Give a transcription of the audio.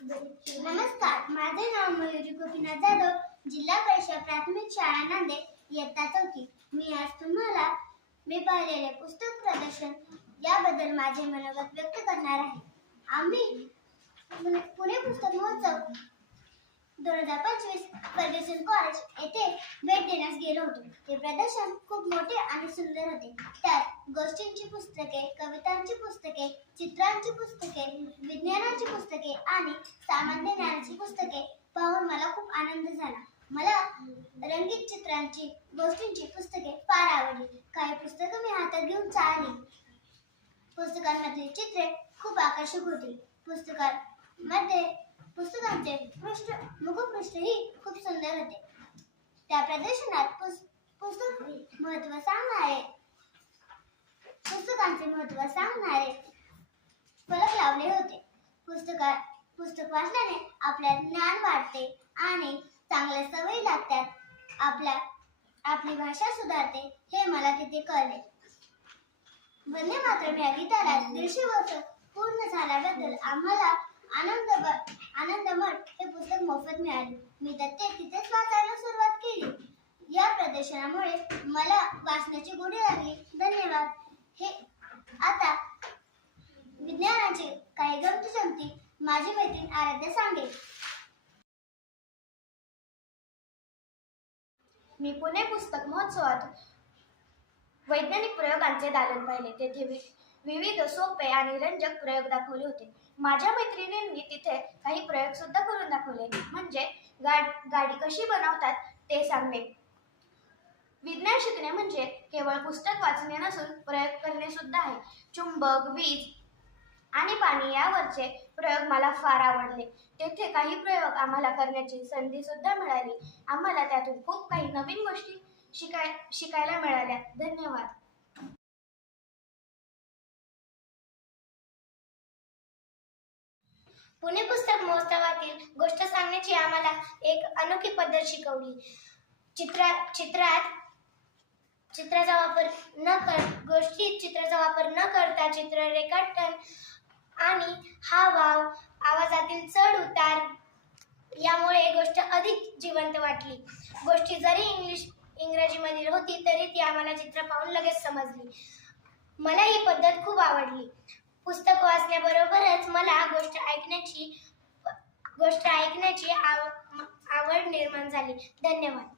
नमस्कार, माझे नाव मयुरी गोपीनाथ जाधव, जिल्हा परिषद प्राथमिक शाळा नांदेड, इयत्ता चौथी. मी आज तुम्हाला मी पाहिलेले पुस्तक प्रदर्शन याबद्दल माझे मनोगत व्यक्त करणार आहे. आम्ही पुणे पुस्तक महोत्सव 2025 फर्ग्युसन कॉलेज येथे भेट देण्यास गेलो होतो. ते प्रदर्शन खूप मोठे आणि सुंदर होते. त्यात गोष्टींची पुस्तके, कवितांची पुस्तके, चित्रांची पुस्तके, विज्ञानाची पुस्तके आणि सामान्य ज्ञानाची पुस्तके पाहून मला खूप आनंद झाला. मला रंगीत चित्रांची, गोष्टींची पुस्तके फार आवडली. काही पुस्तकं मी हातात घेऊन चाळली. पुस्तकांमधली चित्रे खूप आकर्षक होती. पुस्तकांचे मुखपृष्ठही खूप सुंदर होते. त्या प्रदर्शनात पुस्तकांचे महत्त्व सांगणारे फलक लावले होते. पुस्तक वाचल्याने आपल्यात ज्ञान वाढते आणि चांगल्या सवयी लागतात. आपली भाषा सुधारते हे मला तिथे कळले. वंदे मातरम या गीताला 150 वर्ष पूर्ण झाल्याबद्दल आम्हाला आनंदमठ हे पुस्तक मोफत मिळाले. मी तर ते तिथेच वाचायला सुरुवात केली. या प्रदर्शनामुळे मला वाचण्याची गोडी लागली. धन्यवाद. हे आता विज्ञानाचे काही गमती माझी मैत्रीण आराध्या सांगेल. मी पुणे पुस्तक महोत्सवात वैज्ञानिक प्रयोगांचे दालन पाहिले. तेथे विविध सोपे आणि रंजक प्रयोग दाखवले होते. माझ्या मैत्रिणींनी तिथे काही प्रयोग सुद्धा करून दाखवले. म्हणजे गाडी कशी बनवतात ते सांगणे. विज्ञान शिकणे म्हणजे केवळ पुस्तक वाचणे नसून प्रयोग करणे सुद्धा आहे. चुंबक, वीज आणि पाणी यावरचे प्रयोग मला फार आवडले. तेथे काही प्रयोग आम्हाला करण्याची संधी सुद्धा मिळाली. आम्हाला त्यातून खूप काही नवीन गोष्टी शिकायला मिळाल्या. धन्यवाद. पुणे पुस्तक महोत्सवातील गोष्ट सांगण्याची आम्हाला एक अनोखी पद्धत शिकवली. चित्राचा वापर न करता चित्र रेखाटन आणि हावभाव, आवाजातील चढ उतार यामुळे गोष्ट अधिक जिवंत वाटली. गोष्टी जरी इंग्रजीमधील होती तरी ती आम्हाला चित्र पाहून लगेच समजली. मला ही पद्धत खूप आवडली. पुस्तक वाचण्याबरोबरच मला गोष्ट ऐकण्याची आवड निर्माण झाली. धन्यवाद.